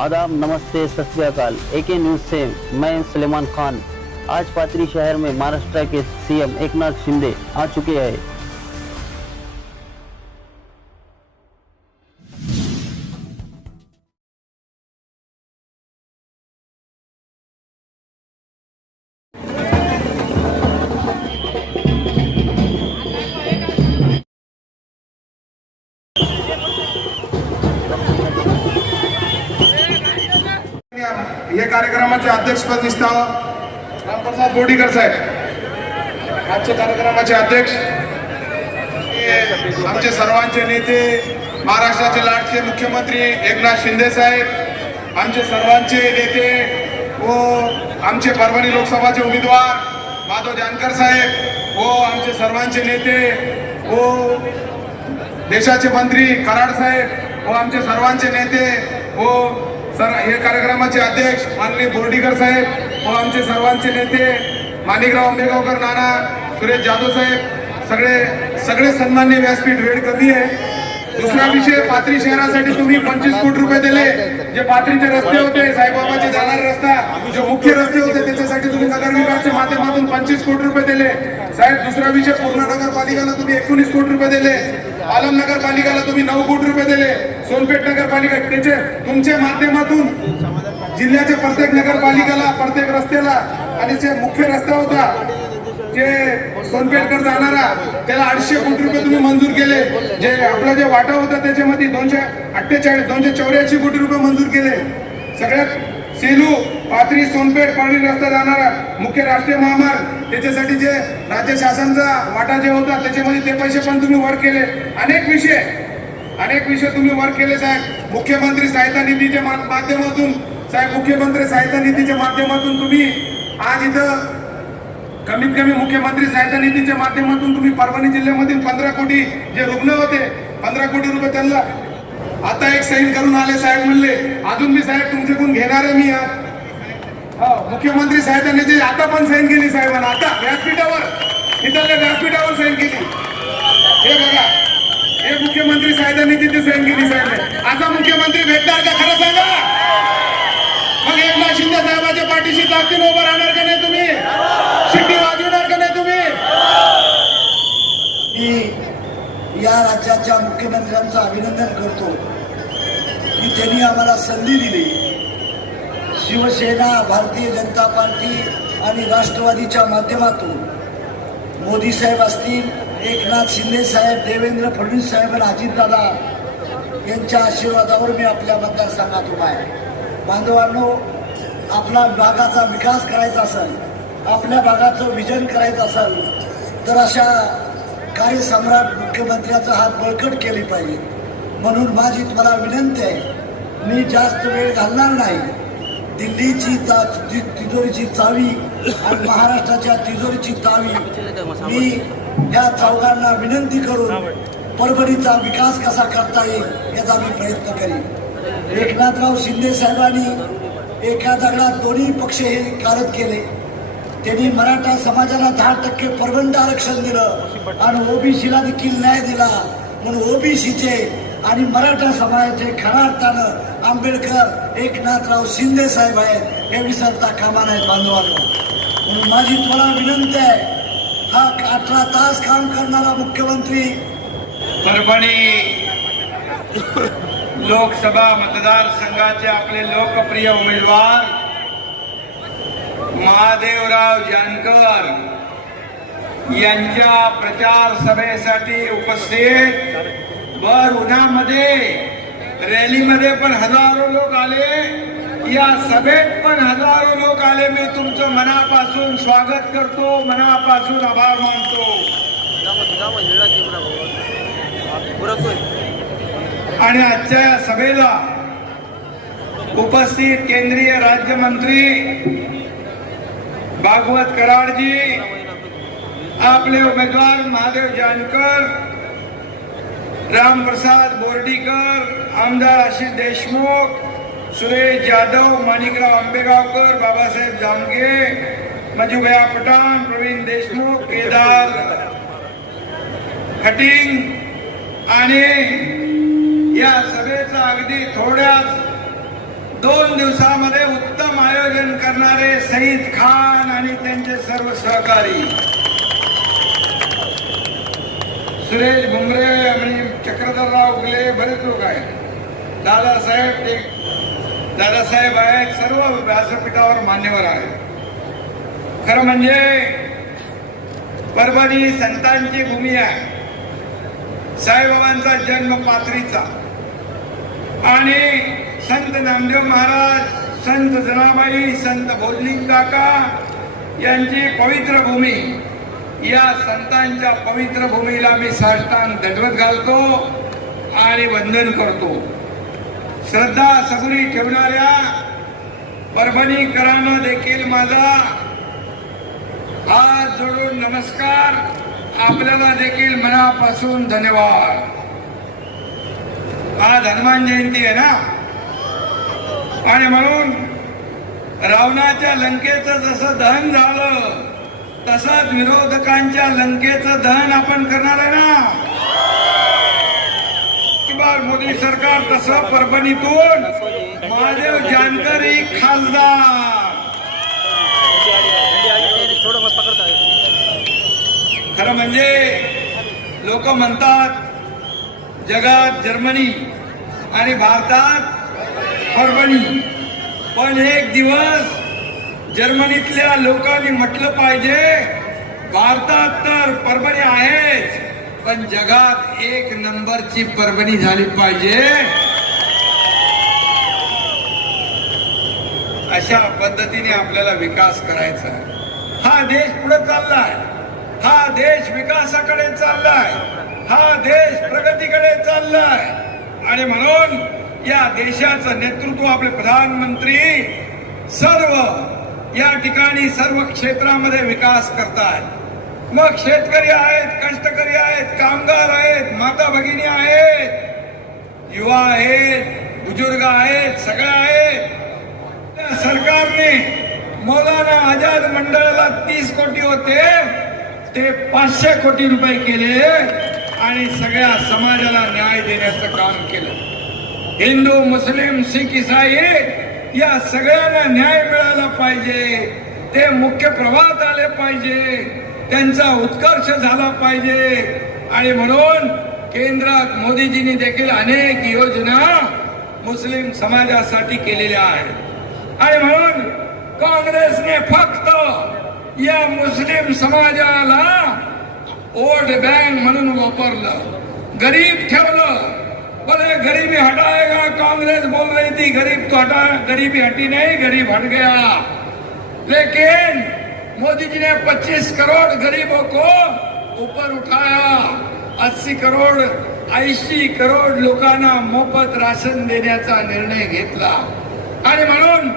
आदाब, नमस्ते, सत श्री अकाल। एके न्यूज से मैं सलेमान खान। आज पाथरी शहर में महाराष्ट्र के सीएम एकनाथ शिंदे आ चुके हैं। या कार्यक्रमाचे अध्यक्षपद निष्ठावं रामप्रसाद बोर्डीकर साहेब आजच्या कार्यक्रमाचे अध्यक्ष। आमचे सर्वांचे नेते महाराष्ट्राचे लाडके मुख्यमंत्री एकनाथ शिंदे साहेब, आमचे सर्वांचे नेते व आमचे परभणी लोकसभाचे उमेदवार माधव जानकर साहेब व आमचे सर्वांचे नेते व देशाचे मंत्री कराड साहेब व आमचे सर्वांचे नेते व हे कार्यक्रमाचे अध्यक्ष माननीय बोर्डीकर साहेब व आमचे सर्वांचे नेते माणिकराव आंबेगावकर नाना, सुरेश जाधव साहेब, सगळे सन्माननीय व्यासपीठ वेळ कमी आहे। दुसरा विषय, पाथरी शहरासाठी तुम्ही 25 कोटी रुपये दिले। जे पाथरीचे रस्ते होते, साईबाबाचे जाणारे रस्ता, जे मुख्य रस्ते होते त्याच्यासाठी तुम्ही नगर विभागाच्या माध्यमातून 25 कोटी रुपये दिले साहेब। दुसरा विषय, पूर्णा नगरपालिकेला तुम्ही 19 कोटी रुपये दिले, आलम नगरपालिकेला तुम्ही 9 कोटी रुपये दिले, सोनपेठ नगरपालिका त्याचे तुमच्या माध्यमातून जिल्ह्याच्या प्रत्येक नगरपालिकेला, प्रत्येक रस्त्याला आणि जे मुख्य रस्ता होता जे सोनपेठकर जाणारा त्याला 250 कोटी रुपये तुम्ही मंजूर केले। जे आपला जे वाटा होता त्याच्यामध्ये 284 कोटी रुपये मंजूर केले। सगळ्यात सेलू पाथरी सोनपेठ परळी रस्ता जाणारा मुख्य राष्ट्रीय महामार्ग त्याच्यासाठी जे राज्य शासनाचा वाटा जे होता त्याच्यामध्ये ते पैसे पण तुम्ही वर केले। अनेक विषय तुम्ही वर केले साहेब। मुख्यमंत्री सहायता निधीच्या माध्यमातून मुख्यमंत्री सहायता निधीच्या माध्यमातून तुम्ही आज इथं कमीत कमी मुख्यमंत्री सहायता निधीच्या माध्यमातून तुम्ही परभणी जिल्ह्यामधील 15 कोटी जे रुग्ण होते 15 कोटी रुपये त्यांना आता एक सैन करून आले साहेब। म्हणले अजून मी साहेब तुमच्याकडून घेणार आहे मी मुख्यमंत्री सहायता निधी आता पण सैन केली साहेबांना। आता व्यासपीठावर इथल्या व्यासपीठावर सैन केली। हे बघा, हे मुख्यमंत्री सहायता निधीची सैन केली साहेब। असा मुख्यमंत्री भेटणार का खरं सांगा? मग एकनाथ शिंदे साहेबांच्या पाठीशी ताकदीने उभं राहणार का नाही तुम्ही? शिट्टी वाजवणार का नाही तुम्ही? मी या राज्याच्या मुख्यमंत्र्यांचं अभिनंदन करतो की त्यांनी आम्हाला संधी दिली। शिवसेना, भारतीय जनता पार्टी आणि राष्ट्रवादीच्या माध्यमातून मोदी साहेब असतील, एकनाथ शिंदे साहेब, देवेंद्र फडणवीस साहेब आणि अजितदादा यांच्या आशीर्वादावर मी आपल्या मतदारसंघात उभा आहे। बांधवांनो, आपला भागाचा विकास करायचा असेल, आपल्या भागाचं विजन करायचं असेल तर अशा कार्यसम्राट मुख्यमंत्र्याचा हात बळकट केली पाहिजे। म्हणून माझी तुम्हाला विनंती आहे, मी जास्त वेळ घालणार नाही। दिल्लीची तिजोरीची चावी आणि महाराष्ट्राच्या तिजोरीची चावी मी या चौघांना विनंती करून परभणीचा विकास कसा करता येईल याचा मी प्रयत्न करीन। एकनाथराव शिंदे साहेबांनी एका दगडात दोन्ही पक्ष हे कारत केले। त्यांनी मराठा समाजाला 10% परबंध आरक्षण दिलं आणि ओबीसीला देखील न्याय दिला। म्हणून ओबीसीचे आणि मराठा समाजाचे खऱ्या अर्थानं आंबेडकर एकनाथराव शिंदे साहेब आहेत हे विसरता कामा नाहीत बांधवांनो। म्हणून माझी तुम्हाला विनंती आहे, हा 18 तास काम करणारा मुख्यमंत्री परभणी लोकसभा मतदारसंघाचे आपले लोकप्रिय उमेदवार महादेवराव जानकर यांच्या प्रचार सभेसाठी उपस्थित भर उन्हामध्ये रॅलीमध्ये पण हजारो लोक आले, या सभेत पण हजारो लोक आले। मी तुमचं मनापासून स्वागत करतो, मनापासून आभार मानतो। आणि आजच्या या सभेला उपस्थित केंद्रीय राज्यमंत्री भागवत कराडजी, आपले उमेदवार महादेव जानकर, रामप्रसाद बोर्डीकर, आमदार आशिष देशमुख, सुरेश जाधव, माणिकराव आंबेगावकर, बाबासाहेब जामगे, मंजूभैया पठाण, प्रवीण देशमुख, केदार खटिंग आणि या सभेचा अगदी थोड्याच 2 दिवसामध्ये उत्तम आयोजन करणारे सईद खान आणि त्यांचे सर्व सहकारी, सुरेश भुमरे आणि चक्रधरराव उगले, बरेच लोक आहेत, दादासाहेब आहेत, सर्व व्यासपीठावर मान्यवर आहेत. खरं म्हणजे परभणी संतांची भूमी आहे, साईबाबांचा जन्म पाथरीचा, आणि संत नामदेव महाराज, संत जनाबाई, संत भोजलिंग काका यांची पवित्र भूमी. या संतांच्या पवित्र भूमीला मी साष्टांग दंडवत घालतो आणि वंदन करतो. श्रद्धा सबुरी ठेवणाऱ्या परभणीकरांना देखील माझा हात जोडून नमस्कार. आपल्याला देखील मनापासून धन्यवाद. आज हनुमान जयंती आहे ना, आणि म्हणून रावणाच्या लंकेचं जसं दहन झालं तसंच विरोधकांच्या लंकेचं दहन आपण करणार आहे ना. मोदी सरकार तसं परभणीतून महादेव जानकर खासदार. खरं म्हणजे लोक म्हणतात जगात जर्मनी आणि भारतात परभणी, पण एक दिवस जर्मनीतल्या लोकांनी म्हटलं पाहिजे भारतात तर परभणी आहेच, पण जगात 1 नंबरची परभणी झाली पाहिजे. अशा पद्धतीने आपल्याला विकास करायचा आहे. हा देश पुढे चाललाय, हा देश विकासाकडे चाललाय, हा देश प्रगतीकडे चाललाय, आणि म्हणून या देशाचं नेतृत्व आपले प्रधानमंत्री सर्व या ठिकाणी सर्व क्षेत्रामध्ये विकास करतात. मग शेतकरी आहेत, कष्टकरी आहेत, कामगार आहेत, माता भगिनी आहेत, युवा आहेत, बुजुर्ग आहेत, सगळे आहेत. सरकारने मौलाना आझाद मंडळाला 30 कोटी होते ते 500 कोटी रुपये केले आणि सगळ्या समाजाला न्याय देण्याचं काम केलं. हिंदू, मुस्लिम, शीख, इसाई या सगळ्यांना न्याय मिळाला पाहिजे, ते मुख्य प्रवाहात आले पाहिजे, त्यांचा उत्कर्ष झाला पाहिजे. आणि म्हणून केंद्रात मोदीजींनी देखील अनेक योजना मुस्लिम समाजासाठी केलेल्या आहेत. आणि म्हणून काँग्रेसने फक्त या मुस्लिम समाजाला वोट बँक म्हणून वापरलं, गरीब ठेवलं. बोले गरीबी हटाएगा, कांग्रेस बोल रही थी गरीब तो हटा, गरीबी हटी नहीं, गरीब हट गया. लेकिन मोदी जी ने 25 करोड़ गरीबों को ऊपर उठाया, 80 करोड़ 80 करोड़ लोकांना मोफत राशन देण्याचा निर्णय घेतला. आणि म्हणून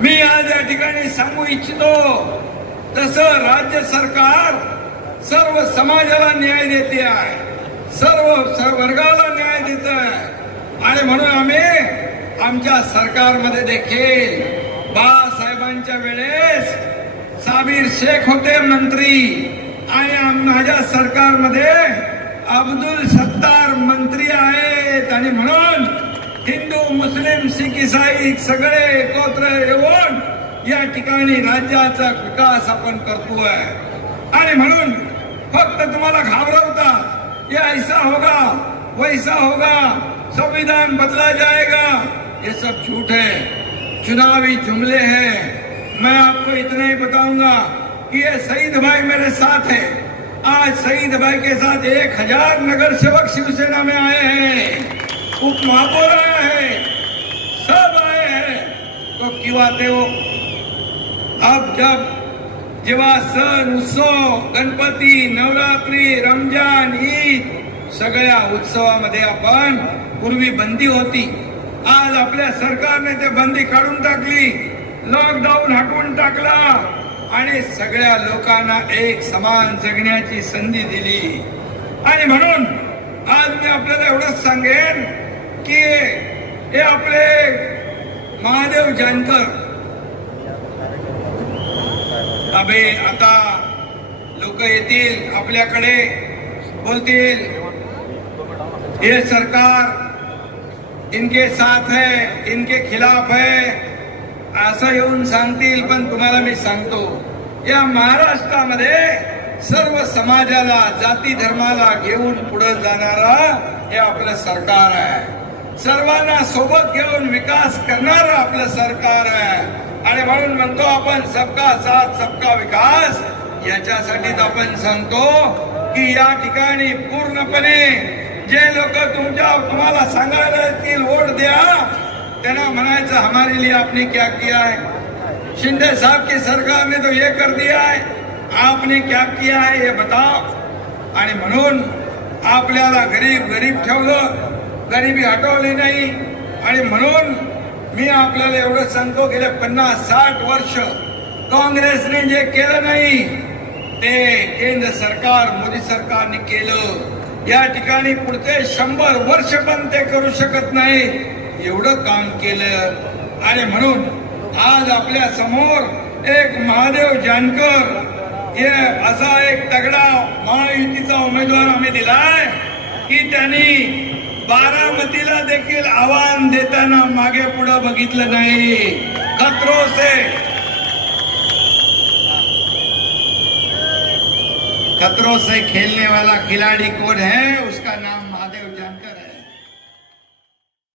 मी आज या ठिकाणी सांगू इच्छितो, तसं राज्य सरकार सर्व समाजाला न्याय देते आहे, सर्व वर्गाला न्याय देत आहे. आणि म्हणून आम्ही आमच्या सरकारमध्ये देखील बाळासाहेबांच्या वेळेस साबीर शेख होते मंत्री, आणि माझ्या सरकारमध्ये अब्दुल सत्तार मंत्री आहेत. आणि म्हणून हिंदू, मुस्लिम, शीख, इसाई सगळे एकत्र येऊन या ठिकाणी राज्याचा विकास आपण करतोय. आणि म्हणून फक्त तुम्हाला घाबरवतात, ये ऐसा होगा वैसा होगा, संविधान बदला जाएगा, ये सब झूठ है, चुनावी जुमले हैं. मैं आपको इतना ही बताऊंगा कि ये शहीद भाई मेरे साथ है. आज शहीद भाई के साथ 1000 नगर सेवक शिवसेना में आए हैं, उप महापौर आए हैं, सब आए हैं. तो क्यों आते हो? अब जब जेव्हा सण उत्सव, गणपती, नवरात्री, रमजान, ईद सगळ्या उत्सवामध्ये आपण पूर्वी बंदी होती, आज आपल्या सरकारने ते बंदी काढून टाकली, लॉकडाऊन हटवून टाकला आणि सगळ्या लोकांना एक समान जगण्याची संधी दिली. आणि म्हणून आज मी आपल्याला एवढंच सांगेन की हे आपले महादेव जानकर अबे आता लोक येतील आपल्याकडे, बोलतील हे सरकार इनके साथ है, इनके खिलाफ है असं येऊन सांगतील, पण तुम्हाला मी सांगतो या महाराष्ट्रामध्ये सर्व समाजाला, जाती धर्माला घेऊन पुढे जाणारा हे आपलं सरकार आहे. सर्वांना सोबत घेऊन विकास करणारं आपलं सरकार आहे. आणि म्हणून म्हणतो आपण सबका साथ सबका विकास. याच्यासाठीच आपण सांगतो की या ठिकाणी पूर्णपणे जे लोक तुम्हाला सांगायला येतील वोट द्या, त्यांना म्हणायचं हमारे लिए आपने क्या किया है. शिंदे साहब की सरकार ने तो ये कर दिया है, आपने क्या किया है ये बताओ. आणि म्हणून आपल्याला गरीब ठेवलं, गरिबी हटवली नाही. आणि म्हणून मी आपल्याला एवढं सांगतो, गेले 50-60 वर्ष काँग्रेसने जे केलं नाही ते केंद्र सरकार, मोदी सरकारने केलं. या ठिकाणी पुढचे 100 वर्ष पण ते करू शकत नाही एवढं काम केलं. आणि म्हणून आज आपल्या समोर एक महादेव जानकर हे असा एक तगडा महायुतीचा उमेदवार आम्ही दिलाय की त्यांनी बारामतीला देखील आव्हान देताना मागे पुढे बघितलं नाही. खतरों से खेलने वाला खिलाड़ी कौन है, उसका नाम